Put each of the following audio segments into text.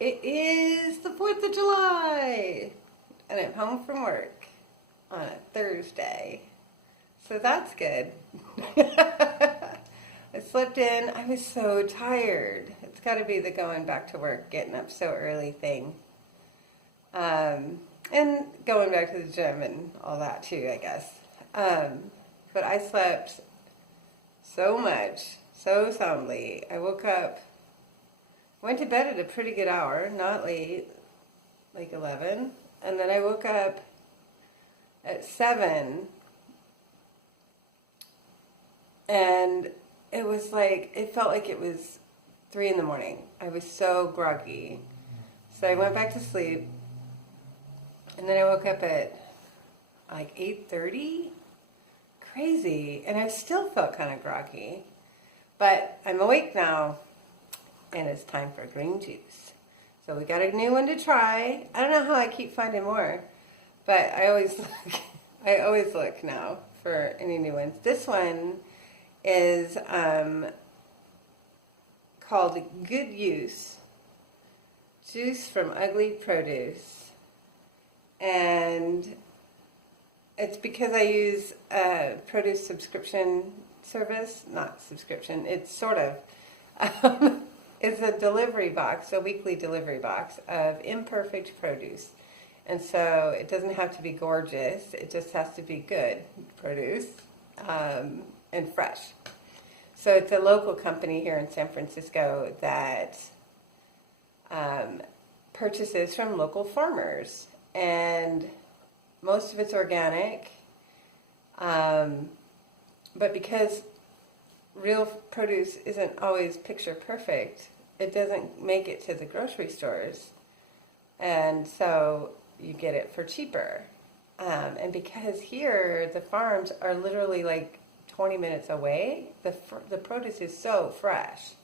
It is the 4th of July, and I'm home from work on a Thursday. So that's good. I slept in. I was so tired. It's got to be the going back to work, getting up so early thing. And going back to the gym and all that too, I guess. But I slept so much, so soundly. I woke up, went to bed at a pretty good hour, not late, like 11. And then I woke up at 7, and it felt like it was 3 in the morning. I was so groggy. So I went back to sleep, and then I woke up at like 8:30. Crazy. And I still felt kind of groggy. But I'm awake now, and it's time for green juice. So we got a new one to try. I don't know how I keep finding more, but I always look now for any new ones. This one is called Good Use Juice from Ugly Produce, and it's because I use a produce subscription service, not subscription. It's sort of. It's a delivery box, a weekly delivery box of imperfect produce. And so it doesn't have to be gorgeous. It just has to be good produce and fresh. So it's a local company here in San Francisco that purchases from local farmers. And most of it's organic. But because real produce isn't always picture perfect, it doesn't make it to the grocery stores. And so you get it for cheaper. And because here the farms are literally like 20 minutes away, the produce is so fresh.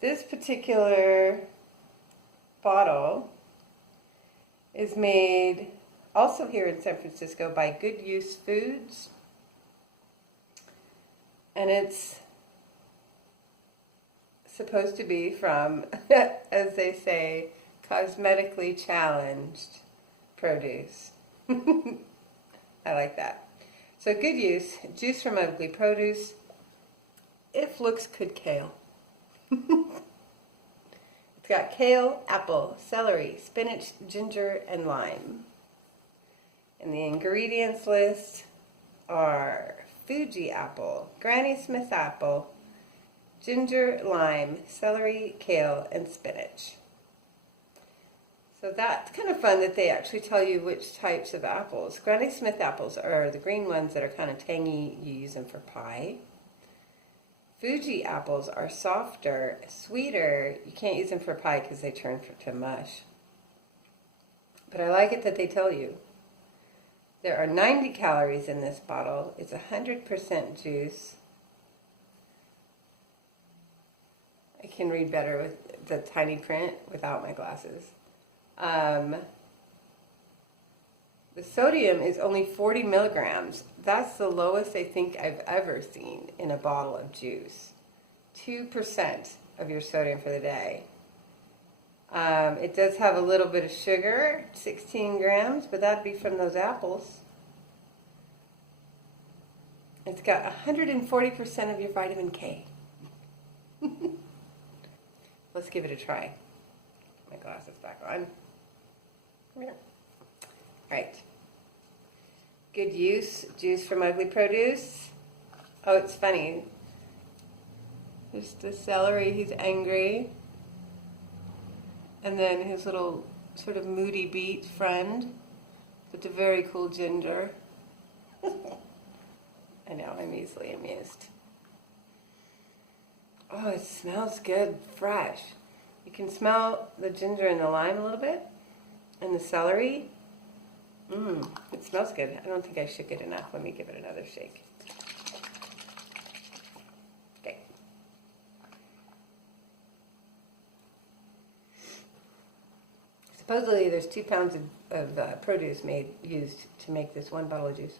This particular bottle is made also here in San Francisco by Good Use Foods. And it's supposed to be from, as they say, cosmetically challenged produce. I like that. So Good Use, juice from ugly produce, if looks could kale. It's got kale, apple, celery, spinach, ginger, and lime. And the ingredients list are Fuji apple, Granny Smith apple, ginger, lime, celery, kale, and spinach. So that's kind of fun that they actually tell you which types of apples. Granny Smith apples are the green ones that are kind of tangy. You use them for pie. Fuji apples are softer, sweeter. You can't use them for pie because they turn to mush. But I like it that they tell you. There are 90 calories in this bottle. It's 100% juice. I can read better with the tiny print without my glasses. The sodium is only 40 milligrams. That's the lowest I think I've ever seen in a bottle of juice. 2% of your sodium for the day. It does have a little bit of sugar, 16 grams, but that'd be from those apples. It's got 140% of your vitamin K. Let's give it a try. My glasses back on. Come here. Right. Good Use, juice from ugly produce. Oh, it's funny. There's the celery, he's angry. And then his little sort of moody beet friend with the very cool ginger. I know, I'm easily amused. Oh, it smells good, fresh. You can smell the ginger and the lime a little bit, and the celery. It smells good. I don't think I shook it enough. Let me give it another shake. Okay. Supposedly there's 2 pounds of produce used to make this one bottle of juice.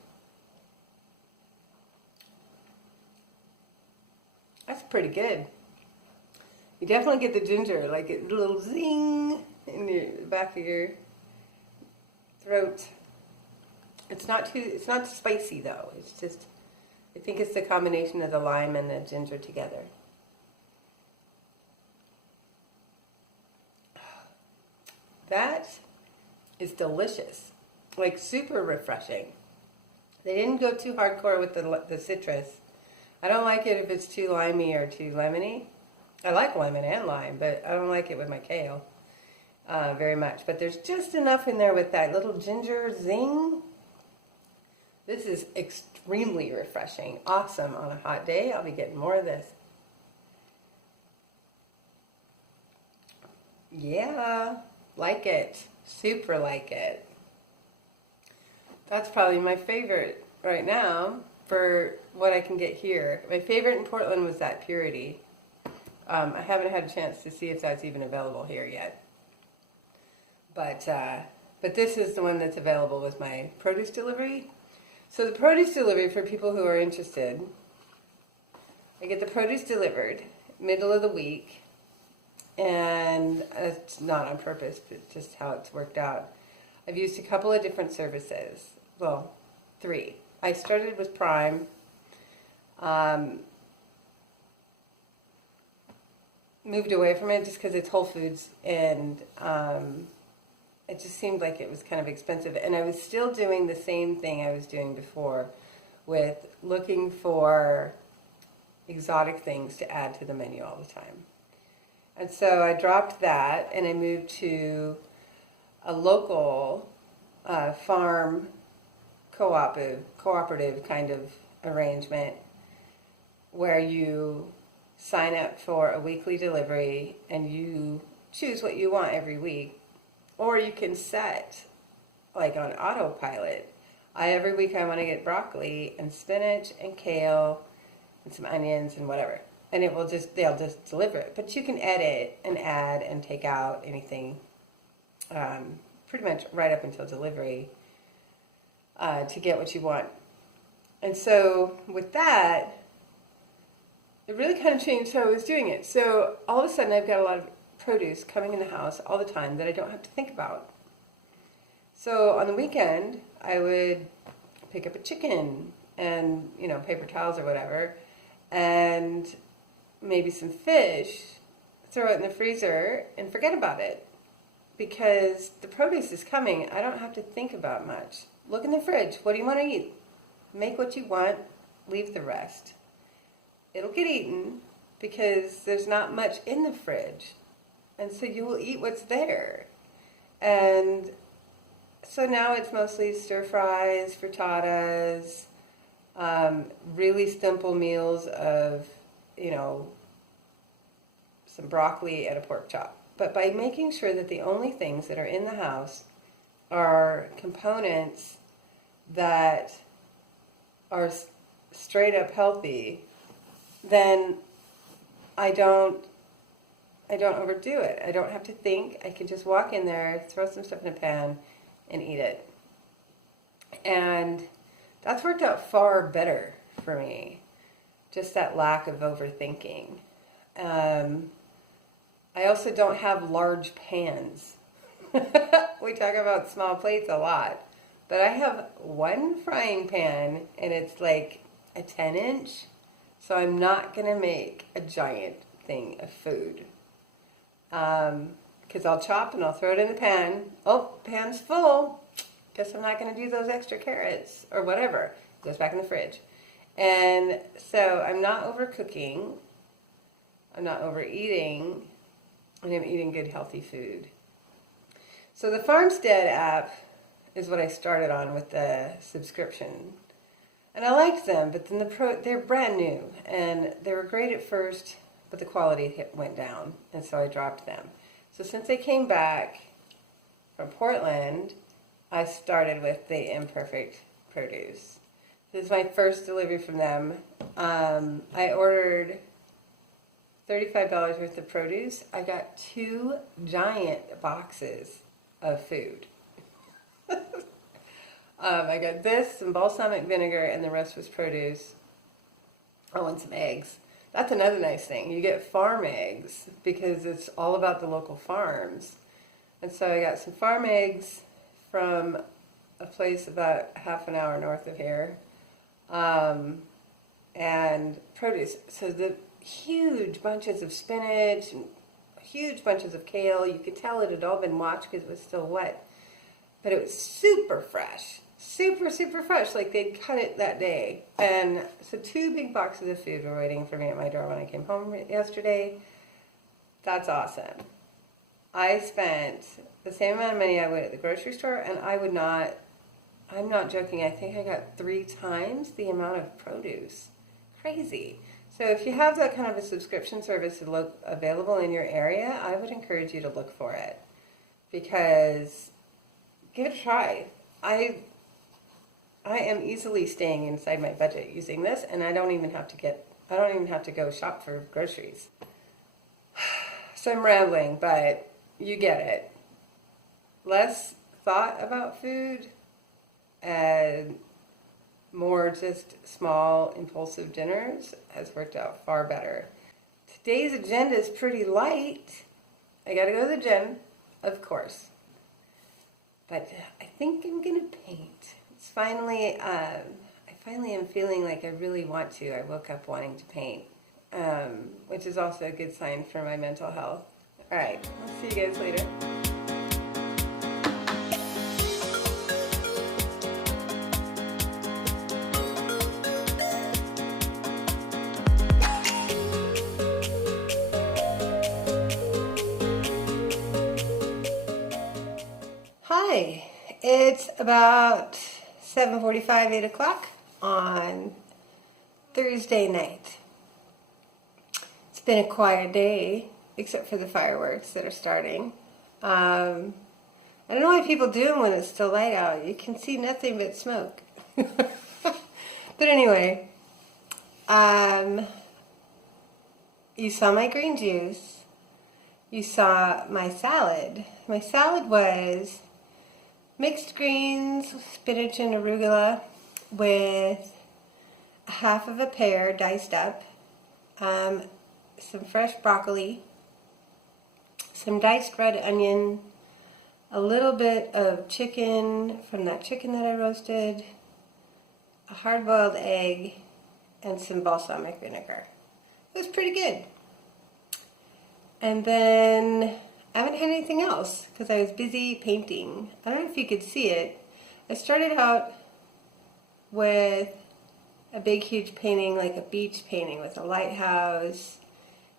That's pretty good. You definitely get the ginger, like a little zing in the back of your throat. It's not spicy though. It's just, I think it's the combination of the lime and the ginger together. That is delicious, like super refreshing. They didn't go too hardcore with the citrus. I don't like it if it's too limey or too lemony. I like lemon and lime, but I don't like it with my kale very much. But there's just enough in there with that little ginger zing. This is extremely refreshing. Awesome on a hot day. I'll be getting more of this. Yeah, like it. Super like it. That's probably my favorite right now for what I can get here. My favorite in Portland was that Purity. I haven't had a chance to see if that's even available here yet. But this is the one that's available with my produce delivery. So the produce delivery, for people who are interested, I get the produce delivered middle of the week, and it's not on purpose, but just how it's worked out. I've used a couple of different services. Well, 3. I started with Prime. Moved away from it just because it's Whole Foods, and it just seemed like it was kind of expensive. And I was still doing the same thing I was doing before with looking for exotic things to add to the menu all the time. And so I dropped that and I moved to a local farm cooperative kind of arrangement where you sign up for a weekly delivery and you choose what you want every week, or you can set like on autopilot. Every week I want to get broccoli and spinach and kale and some onions and whatever, and they'll just deliver it. But you can edit and add and take out anything pretty much right up until delivery to get what you want. And so with that, it really kind of changed how I was doing it. So all of a sudden I've got a lot of produce coming in the house all the time that I don't have to think about. So on the weekend, I would pick up a chicken and, paper towels or whatever, and maybe some fish, throw it in the freezer and forget about it. Because the produce is coming, I don't have to think about much. Look in the fridge. What do you want to eat? Make what you want, leave the rest. It'll get eaten because there's not much in the fridge. And so you will eat what's there. And so now it's mostly stir fries, frittatas, really simple meals of, some broccoli and a pork chop. But by making sure that the only things that are in the house are components that are straight up healthy, then I don't overdo it. I don't have to think. I can just walk in there, throw some stuff in a pan, and eat it. And that's worked out far better for me. Just that lack of overthinking. I also don't have large pans. We talk about small plates a lot. But I have one frying pan, and it's like a 10-inch. So I'm not going to make a giant thing of food. Because I'll chop and I'll throw it in the pan. Oh, pan's full. Guess I'm not going to do those extra carrots or whatever. It goes back in the fridge. And so I'm not overcooking. I'm not overeating. And I'm eating good, healthy food. So the Farmstead app is what I started on with the subscription. And I liked them, but then they're brand new. And they were great at first, but the quality went down. And so I dropped them. So since they came back from Portland, I started with the Imperfect Produce. This is my first delivery from them. I ordered $35 worth of produce. I got 2 giant boxes of food. I got this, some balsamic vinegar, and the rest was produce. Oh, and some eggs. That's another nice thing. You get farm eggs because it's all about the local farms. And so I got some farm eggs from a place about half an hour north of here. And produce. So the huge bunches of spinach and huge bunches of kale. You could tell it had all been washed because it was still wet. But it was super fresh. Super, super fresh. Like they'd cut it that day. And so 2 big boxes of food were waiting for me at my door when I came home yesterday. That's awesome. I spent the same amount of money I would at the grocery store, and I'm not joking, I think I got 3 times the amount of produce. Crazy. So if you have that kind of a subscription service available in your area, I would encourage you to look for it. Because give it a try. I am easily staying inside my budget using this, and I don't even have to go shop for groceries. So I'm rambling, but you get it. Less thought about food and more just small, impulsive dinners has worked out far better. Today's agenda is pretty light. I gotta go to the gym, of course. But I think I'm gonna paint. It's finally, I finally am feeling like I really want to. I woke up wanting to paint, which is also a good sign for my mental health. All right, I'll see you guys later. Hi, it's about 7:45, 8 o'clock on Thursday night. It's been a quiet day, except for the fireworks that are starting. I don't know why people do them when it's still light out. You can see nothing but smoke. But anyway, you saw my green juice. You saw my salad. My salad was mixed greens, spinach and arugula with half of a pear diced up, some fresh broccoli, some diced red onion, a little bit of chicken from that chicken that I roasted, a hard-boiled egg, and some balsamic vinegar. It was pretty good. And then I haven't had anything else because I was busy painting. I don't know if you could see it. I started out with a big, huge painting, like a beach painting with a lighthouse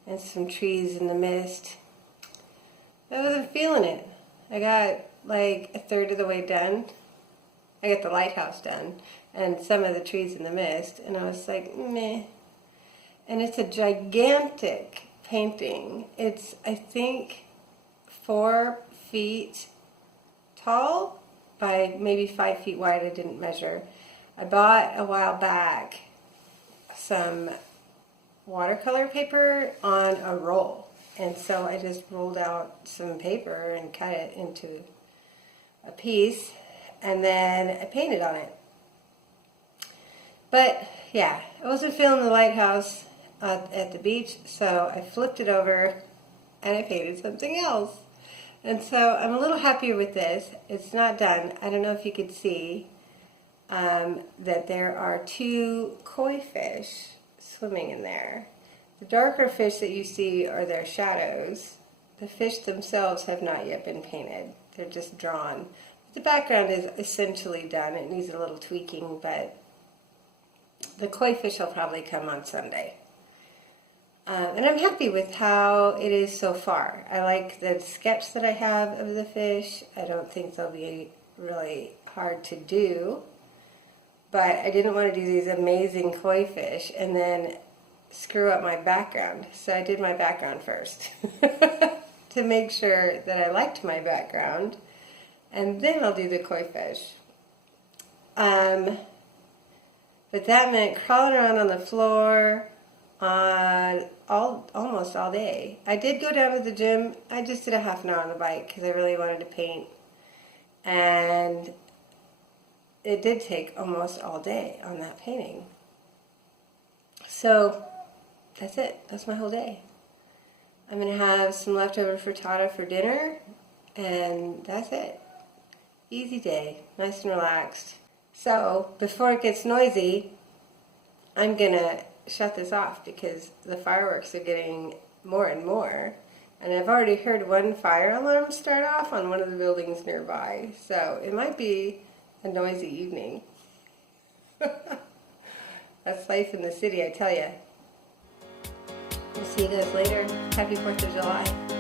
and some trees in the mist. I wasn't feeling it. I got like a third of the way done. I got the lighthouse done and some of the trees in the mist, and I was like, meh. And it's a gigantic painting. It's, I think, 4 feet tall by maybe 5 feet wide. I didn't measure. I bought a while back some watercolor paper on a roll, and so I just rolled out some paper and cut it into a piece, and then I painted on it. But yeah, I wasn't feeling the lighthouse at the beach, so I flipped it over and I painted something else. And so I'm a little happier with this. It's not done. I don't know if you could see that there are 2 koi fish swimming in there. The darker fish that you see are their shadows. The fish themselves have not yet been painted. They're just drawn. The background is essentially done. It needs a little tweaking, but the koi fish will probably come on Sunday. And I'm happy with how it is so far. I like the sketch that I have of the fish. I don't think they'll be really hard to do. But I didn't want to do these amazing koi fish and then screw up my background. So I did my background first to make sure that I liked my background. And then I'll do the koi fish. But that meant crawling around on the floor almost all day. I did go down to the gym. I just did a half an hour on the bike because I really wanted to paint. And it did take almost all day on that painting. So that's it. That's my whole day. I'm going to have some leftover frittata for dinner, and that's it. Easy day, nice and relaxed. So, before it gets noisy, I'm going to shut this off because the fireworks are getting more and more. And I've already heard one fire alarm start off on one of the buildings nearby. So it might be a noisy evening. That's life in the city, I tell you. We'll see you guys later. Happy 4th of July.